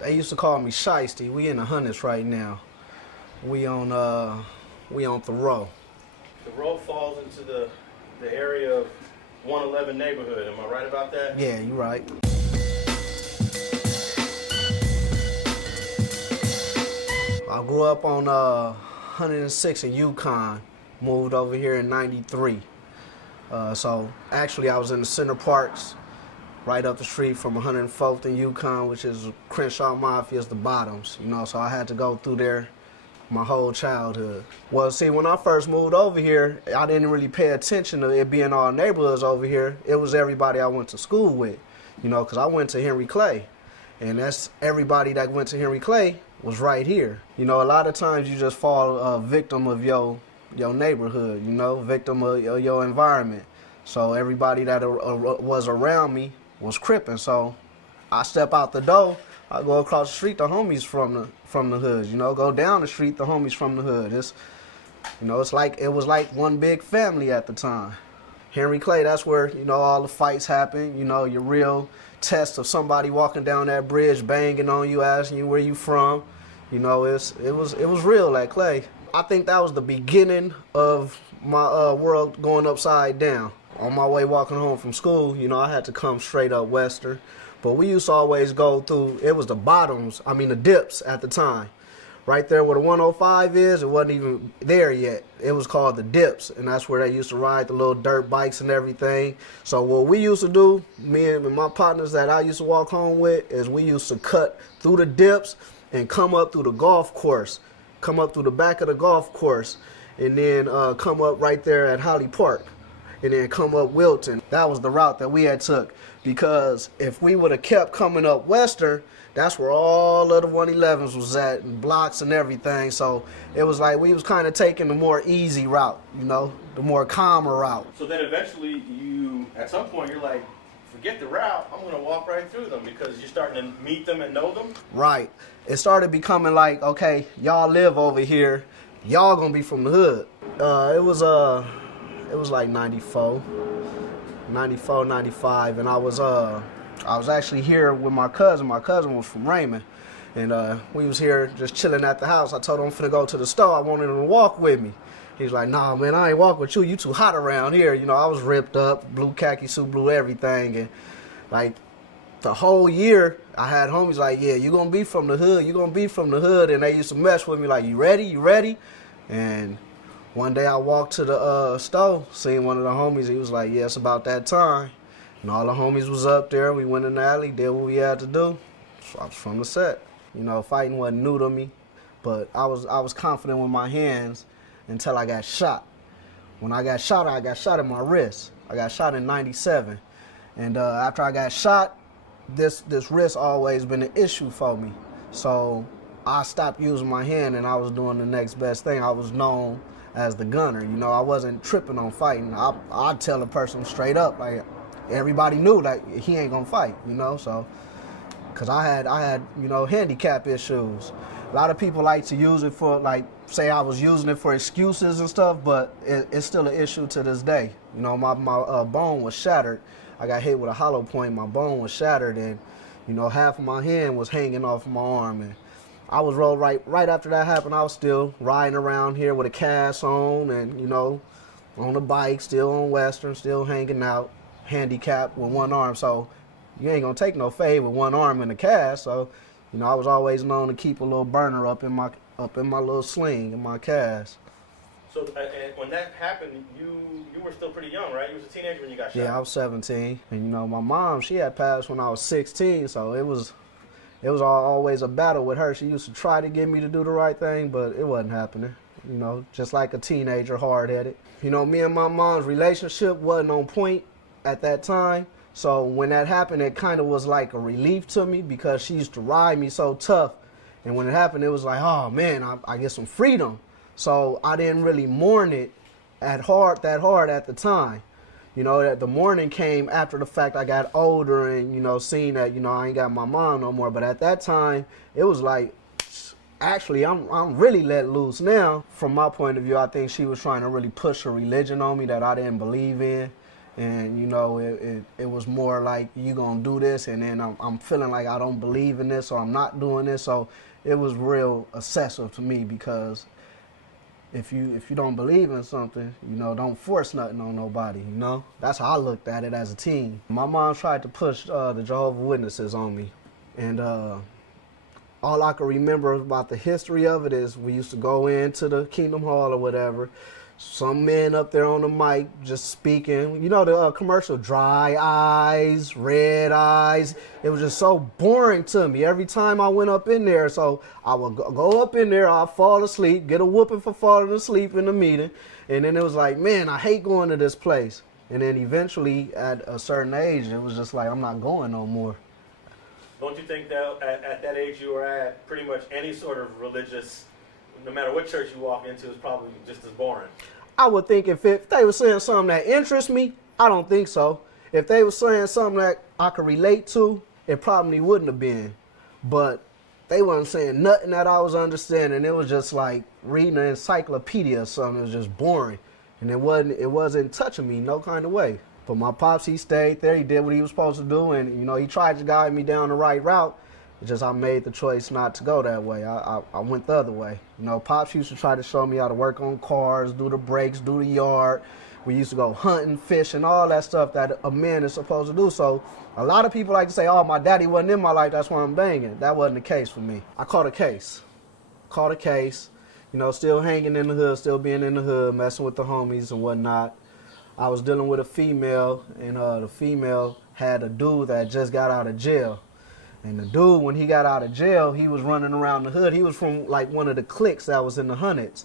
They used to call me Shysty. We in the hundreds right now. We on Thoreau. Thoreau falls into the area of 111 neighborhood. Am I right about that? Yeah, you right. I grew up on 106 in Yukon. Moved over here in '93. So actually, I was in the Center Parks, right up the street from 104th and Yukon, which is Crenshaw Mafia's the Bottoms. You know, so I had to go through there my whole childhood. Well, see, when I first moved over here, I didn't really pay attention to it being all neighborhoods over here. It was everybody I went to school with, you know, because I went to Henry Clay. And that's everybody that went to Henry Clay was right here. You know, a lot of times you just fall a victim of your neighborhood, you know, victim of your environment. So everybody that was around me was cripping. So I step out the door, I go across the street, the homies from the hood, you know, go down the street, the homies from the hood. It's, you know, it was like one big family at the time. Henry Clay, that's where, you know, all the fights happen, you know, your real test of somebody walking down that bridge, banging on you, asking you where you from. You know, it was real at Clay. I think that was the beginning of my world going upside down. On my way walking home from school, you know, I had to come straight up Western. But we used to always go through, it was the bottoms, the dips at the time. Right there where the 105 is, it wasn't even there yet. It was called the dips, and that's where they used to ride the little dirt bikes and everything. So what we used to do, me and my partners that I used to walk home with, is we used to cut through the dips and come up through the golf course, come up through the back of the golf course, and then come up right there at Holly Park, and then come up Wilton. That was the route that we had took, because if we would have kept coming up Western, that's where all of the 111s was at, and blocks and everything. So it was like we was kind of taking the more easy route, you know, the more calmer route. So then eventually at some point you're like, forget the route, I'm gonna walk right through them, because you're starting to meet them and know them? Right. It started becoming like, okay, y'all live over here, y'all gonna be from the hood. It was like 94, 95, and I was actually here with my cousin. My cousin was from Raymond, and we was here just chilling at the house. I told him I'm finna go to the store. I wanted him to walk with me. He's like, nah, man, I ain't walk with you. You too hot around here. You know, I was ripped up, blue khaki suit, blue everything, and like the whole year I had homies like, yeah, you gonna be from the hood. You gonna be from the hood, and they used to mess with me like, you ready? You ready? And one day I walked to the store, seen one of the homies. He was like, yeah, it's about that time. And all the homies was up there. We went in the alley, did what we had to do. So I was from the set. You know, fighting wasn't new to me, but I was confident with my hands until I got shot. When I got shot in my wrist. I got shot in '97. And after I got shot, this wrist always been an issue for me. So I stopped using my hand, and I was doing the next best thing. I was known as the gunner. You know, I wasn't tripping on fighting. I'd tell a person straight up, like, everybody knew that he ain't gonna fight, you know, so, cause I had, you know, handicap issues. A lot of people like to use it for, like, say I was using it for excuses and stuff, but it's still an issue to this day. You know, my bone was shattered. I got hit with a hollow point, my bone was shattered, and, you know, half of my hand was hanging off my arm, and I was rolled right after that happened. I was still riding around here with a cast on, and, you know, on a bike, still on Western, still hanging out, handicapped with one arm. So you ain't gonna take no fade with one arm in the cast. So, you know, I was always known to keep a little burner up in my little sling in my cast. So when that happened, you were still pretty young, right? You was a teenager when you got shot. Yeah, I was 17, and you know, my mom, she had passed when I was 16, so it was always a battle with her. She used to try to get me to do the right thing, but it wasn't happening. You know, just like a teenager, hard-headed. You know, me and my mom's relationship wasn't on point at that time. So when that happened, it kind of was like a relief to me, because she used to ride me so tough. And when it happened, it was like, oh man, I get some freedom. So I didn't really mourn it that hard at the time. You know, that the mourning came after the fact. I got older and, you know, seeing that, you know, I ain't got my mom no more. But at that time, it was like, actually, I'm really let loose now. From my point of view, I think she was trying to really push a religion on me that I didn't believe in. And, you know, it was more like, you gonna do this, and then I'm feeling like I don't believe in this, or I'm not doing this. So it was real excessive to me, because if you don't believe in something, you know, don't force nothing on nobody, you know? That's how I looked at it as a teen. My mom tried to push the Jehovah's Witnesses on me. And all I can remember about the history of it is we used to go into the Kingdom Hall or whatever. Some men up there on the mic just speaking. You know the commercial, dry eyes, red eyes. It was just so boring to me every time I went up in there. So I would go up in there, I'd fall asleep, get a whooping for falling asleep in the meeting. And then it was like, man, I hate going to this place. And then eventually at a certain age, it was just like, I'm not going no more. Don't you think that at that age you were at, pretty much any sort of religious, no matter what church you walk into, is probably just as boring? I would think if they were saying something that interests me, I don't think so. If they were saying something that I could relate to, it probably wouldn't have been. But they wasn't saying nothing that I was understanding. It was just like reading an encyclopedia or something. It was just boring. And it wasn't touching me no kind of way. But my pops, he stayed there. He did what he was supposed to do. And, you know, he tried to guide me down the right route. It's just I made the choice not to go that way. I went the other way. You know, Pops used to try to show me how to work on cars, do the brakes, do the yard. We used to go hunting, fishing, all that stuff that a man is supposed to do. So a lot of people like to say, oh, my daddy wasn't in my life, that's why I'm banging. That wasn't the case for me. I caught a case. You know, still hanging in the hood, still being in the hood, messing with the homies and whatnot. I was dealing with a female, and the female had a dude that just got out of jail. And the dude, when he got out of jail, he was running around the hood. He was from like one of the cliques that was in the hundreds.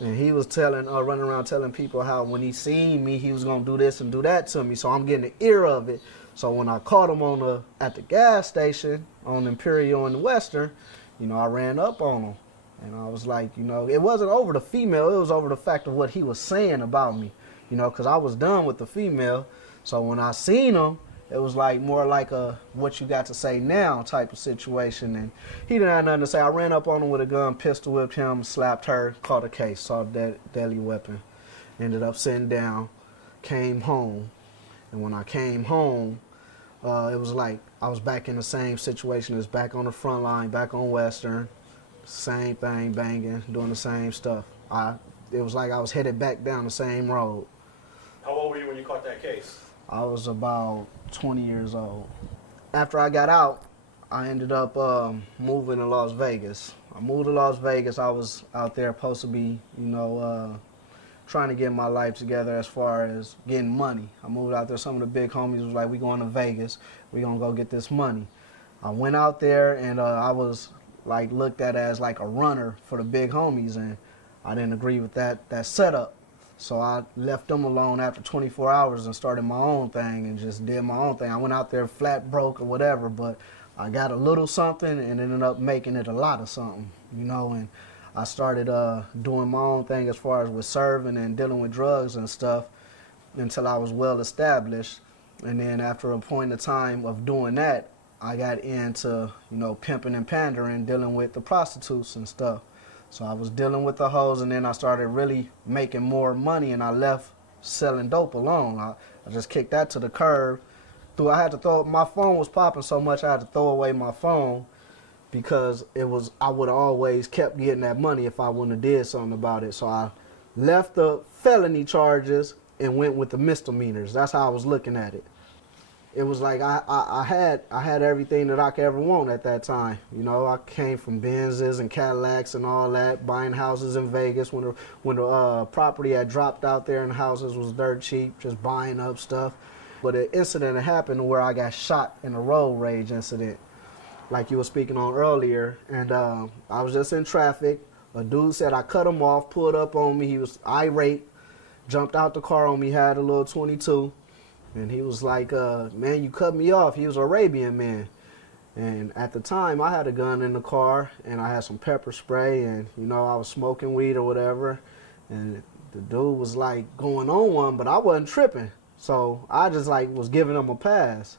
And he was running around telling people how when he seen me, he was going to do this and do that to me. So I'm getting the ear of it. So when I caught him at the gas station on Imperial and Western, you know, I ran up on him. And I was like, you know, it wasn't over the female. It was over the fact of what he was saying about me, you know, because I was done with the female. So when I seen him, it was like more like a what you got to say now type of situation. And he didn't have nothing to say. I ran up on him with a gun, pistol whipped him, slapped her, caught a case, saw a deadly weapon. Ended up sitting down, came home. And when I came home, it was like I was back in the same situation as back on the front line, back on Western. Same thing, banging, doing the same stuff. It was like I was headed back down the same road. How old were you when you caught that case? I was about 20 years old. After I got out, I ended up moving to Las Vegas. I moved to Las Vegas. I was out there supposed to be, you know, trying to get my life together as far as getting money. I moved out there. Some of the big homies was like, we going to Vegas. We going to go get this money. I went out there, and I was like looked at as like a runner for the big homies, and I didn't agree with that setup. So I left them alone after 24 hours and started my own thing and just did my own thing. I went out there flat broke or whatever, but I got a little something and ended up making it a lot of something, you know, and I started doing my own thing as far as with serving and dealing with drugs and stuff until I was well established. And then after a point of time of doing that, I got into, you know, pimping and pandering, dealing with the prostitutes and stuff. So I was dealing with the hoes, and then I started really making more money, and I left selling dope alone. I just kicked that to the curb. I had to throw, my phone was popping so much I had to throw away my phone because I would have always kept getting that money if I wouldn't have did something about it. So I left the felony charges and went with the misdemeanors. That's how I was looking at it. It was like I had everything that I could ever want at that time. You know, I came from Benzes and Cadillacs and all that, buying houses in Vegas when the property had dropped out there and the houses was dirt cheap, just buying up stuff. But an incident happened where I got shot in a road rage incident, like you were speaking on earlier. And I was just in traffic. A dude said I cut him off, pulled up on me. He was irate, jumped out the car on me, had a little 22. And he was like, man, you cut me off. He was an Arabian man. And at the time, I had a gun in the car, and I had some pepper spray, and, you know, I was smoking weed or whatever. And the dude was, like, going on one, but I wasn't tripping. So I just, like, was giving him a pass.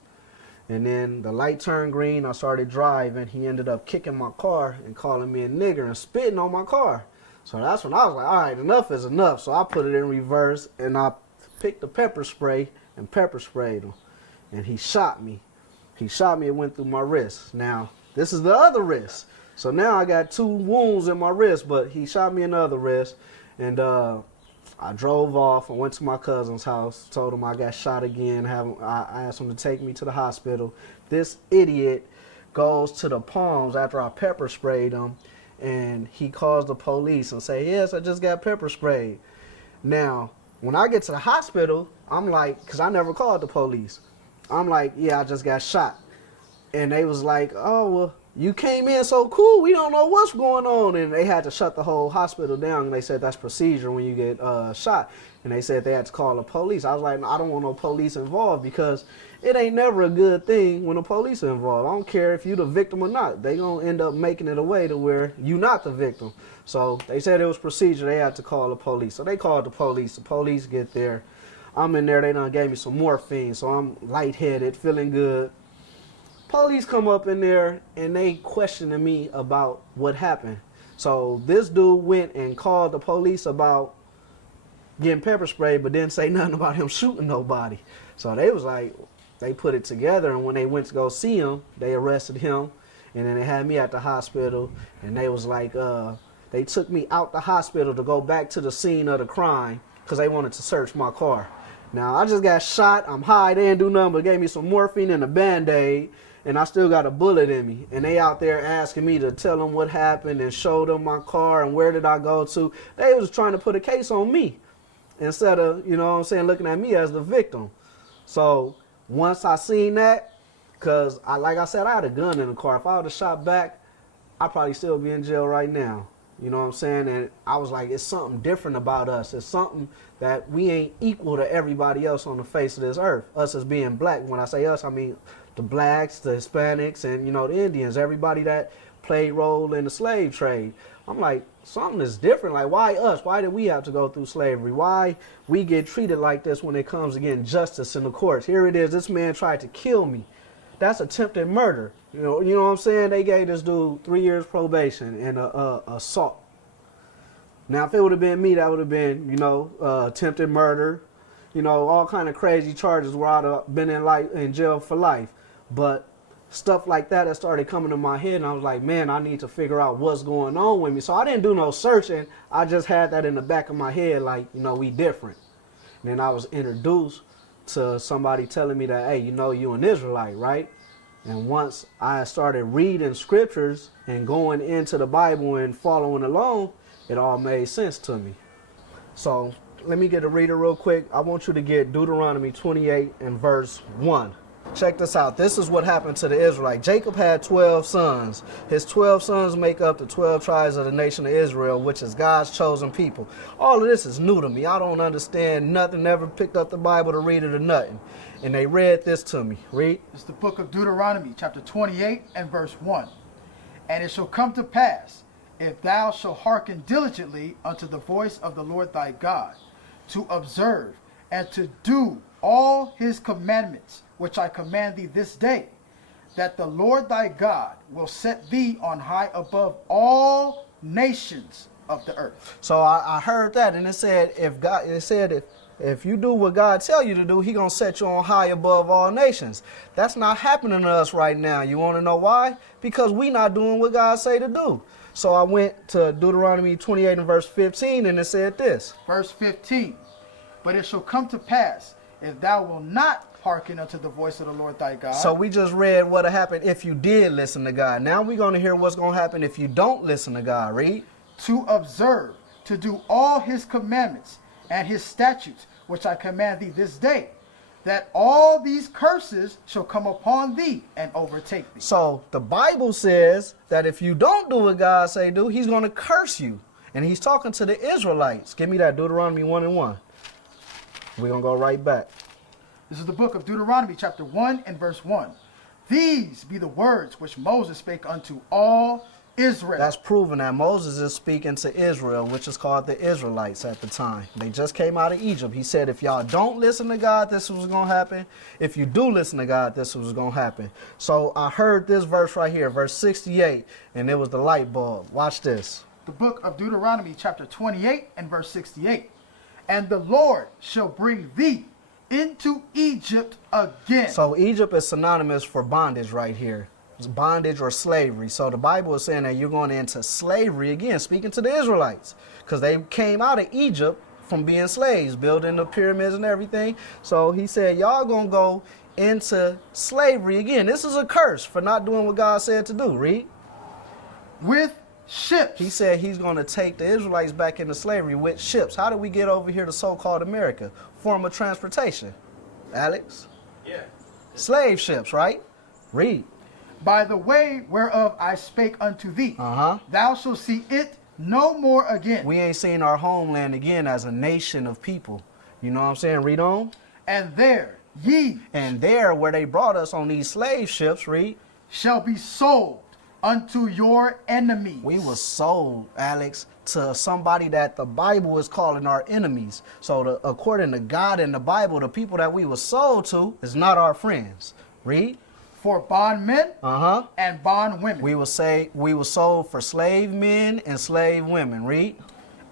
And then the light turned green. I started driving. He ended up kicking my car and calling me a nigger and spitting on my car. So that's when I was like, all right, enough is enough. So I put it in reverse, and I picked the pepper spray, and pepper sprayed him. And he shot me. He shot me, it went through my wrist. Now, this is the other wrist. So now I got 2 wounds in my wrist, but he shot me in the other wrist. And I drove off and went to my cousin's house, told him I got shot again. I asked him to take me to the hospital. This idiot goes to the Palms after I pepper sprayed him, and he calls the police and say, yes, I just got pepper sprayed. Now, when I get to the hospital, I'm like, because I never called the police. I'm like, yeah, I just got shot. And they was like, oh, well, you came in so cool, we don't know what's going on. And they had to shut the whole hospital down, and they said that's procedure when you get shot. And they said they had to call the police. I was like, I don't want no police involved, because it ain't never a good thing when the police are involved. I don't care if you the victim or not. They gonna end up making it a way to where you not the victim. So they said it was procedure. They had to call the police. So they called the police. The police get there. I'm in there. They done gave me some morphine. So I'm lightheaded, feeling good. Police come up in there, and they questioning me about what happened. So this dude went and called the police about getting pepper sprayed, but didn't say nothing about him shooting nobody. So they was like, they put it together, and when they went to go see him, they arrested him, and then they had me at the hospital, and they was like, they took me out the hospital to go back to the scene of the crime because they wanted to search my car. Now, I just got shot. I'm high. They didn't do nothing but gave me some morphine and a Band-Aid, and I still got a bullet in me. And they out there asking me to tell them what happened and show them my car and where did I go to. They was trying to put a case on me instead of, you know what I'm saying, looking at me as the victim. So once I seen that, because like I said, I had a gun in the car. If I would have shot back, I'd probably still be in jail right now. You know what I'm saying? And I was like, it's something different about us. It's something that we ain't equal to everybody else on the face of this earth. Us as being black. When I say us, I mean the blacks, the Hispanics, and, you know, the Indians. Everybody that played role in the slave trade. I'm like, something is different. Like, why us? Why did we have to go through slavery? Why we get treated like this when it comes to getting justice in the courts? Here it is. This man tried to kill me. That's attempted murder. You know what I'm saying? They gave this dude 3 years probation and assault. Now, if it would have been me, that would have been, you know, attempted murder, you know, all kind of crazy charges where I'd have been in jail for life. But stuff like that started coming to my head, and I was like, man, I need to figure out what's going on with me. So I didn't do no searching. I just had that in the back of my head, like, you know, we different. And then I was introduced to somebody telling me that, hey, you know, you an Israelite, right? And once I started reading scriptures and going into the Bible and following along, it all made sense to me. So let me get a reader real quick. I want you to get Deuteronomy 28 and verse 1. Check this out. This is what happened to the Israelite. Jacob had 12 sons. His 12 sons make up the 12 tribes of the nation of Israel, which is God's chosen people. All of this is new to me. I don't understand nothing. Never picked up the Bible to read it or nothing. And they read this to me. Read. It's the book of Deuteronomy, chapter 28 and verse 1. And it shall come to pass, if thou shalt hearken diligently unto the voice of the Lord thy God, to observe and to do all his commandments, which I command thee this day, that the Lord thy God will set thee on high above all nations of the earth. So I heard that, and it said if you do what God tell you to do, he gonna set you on high above all nations. That's not happening to us right now. You want to know why? Because we not doing what God say to do. So I went to Deuteronomy 28 and verse 15, and it said this. Verse 15. But it shall come to pass, if thou wilt not hearken unto the voice of the Lord thy God. So we just read what happened if you did listen to God. Now we're going to hear what's going to happen if you don't listen to God. Read. To observe, to do all his commandments and his statutes, which I command thee this day, that all these curses shall come upon thee and overtake thee. So the Bible says that if you don't do what God say do, he's going to curse you. And he's talking to the Israelites. Give me that Deuteronomy 1 and 1. We're going to go right back. This is the book of Deuteronomy, chapter 1 and verse 1. These be the words which Moses spake unto all Israel. That's proven that Moses is speaking to Israel, which is called the Israelites at the time. They just came out of Egypt. He said, if y'all don't listen to God, this is what's going to happen. If you do listen to God, this is what's going to happen. So I heard this verse right here, verse 68, and it was the light bulb. Watch this. The book of Deuteronomy, chapter 28 and verse 68. And the Lord shall bring thee into Egypt again. So Egypt is synonymous for bondage right here. It's bondage or slavery. So the Bible is saying that you're going into slavery again, speaking to the Israelites, because they came out of Egypt from being slaves, building the pyramids and everything. So he said, y'all gonna go into slavery again. This is a curse for not doing what God said to do. Read. With ships. He said he's going to take the Israelites back into slavery with ships. How did we get over here to so-called America? Form of transportation. Alex? Yeah. Slave ships, right? Read. By the way whereof I spake unto thee, thou shalt see it no more again. We ain't seen our homeland again as a nation of people. You know what I'm saying? Read on. And there ye And there, where they brought us on these slave ships, read. shall be sold unto your enemies. We were sold, Alex, to somebody that the Bible is calling our enemies. So according to God and the Bible, the people that we were sold to is not our friends. Read. For bondmen and bondwomen. We were sold for slave men and slave women. Read.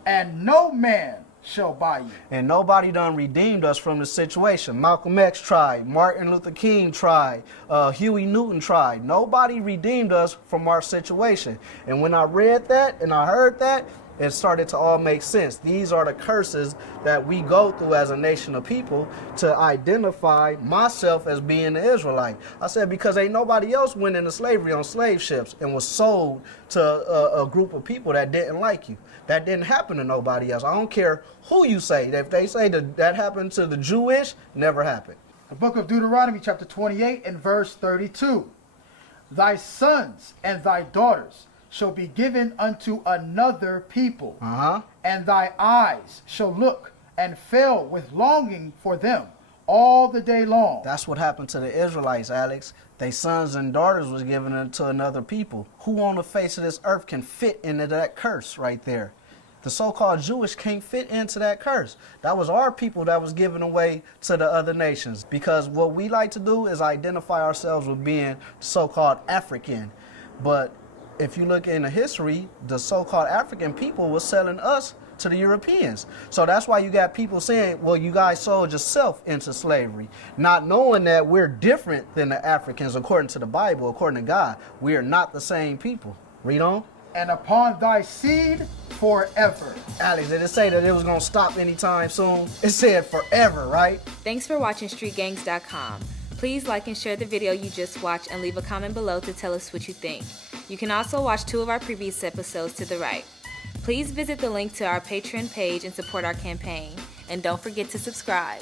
And no man shall buy you. And nobody done redeemed us from the situation. Malcolm X tried. Martin Luther King tried. Huey Newton tried. Nobody redeemed us from our situation. And when I read that and I heard that, it started to all make sense. These are the curses that we go through as a nation of people to identify myself as being an Israelite. I said, because ain't nobody else went into slavery on slave ships and was sold to a group of people that didn't like you. That didn't happen to nobody else. I don't care who you say. If they say that happened to the Jewish, never happened. The book of Deuteronomy chapter 28 and verse 32. Thy sons and thy daughters shall be given unto another people, and thy eyes shall look and fail with longing for them all the day long. That's what happened to the Israelites, Alex. Their sons and daughters was given unto another people. Who on the face of this earth can fit into that curse right there? The so-called Jewish can't fit into that curse. That was our people that was given away to the other nations. Because what we like to do is identify ourselves with being so-called African. But if you look into history, the so-called African people was selling us to the Europeans. So that's why you got people saying, well, you guys sold yourself into slavery, not knowing that we're different than the Africans according to the Bible, according to God. We are not the same people. Read on. And upon thy seed forever. Alex, did it say that it was going to stop anytime soon? It said forever, right? Thanks for watching StreetGangs.com. Please like and share the video you just watched and leave a comment below to tell us what you think. You can also watch 2 of our previous episodes to the right. Please visit the link to our Patreon page and support our campaign. And don't forget to subscribe.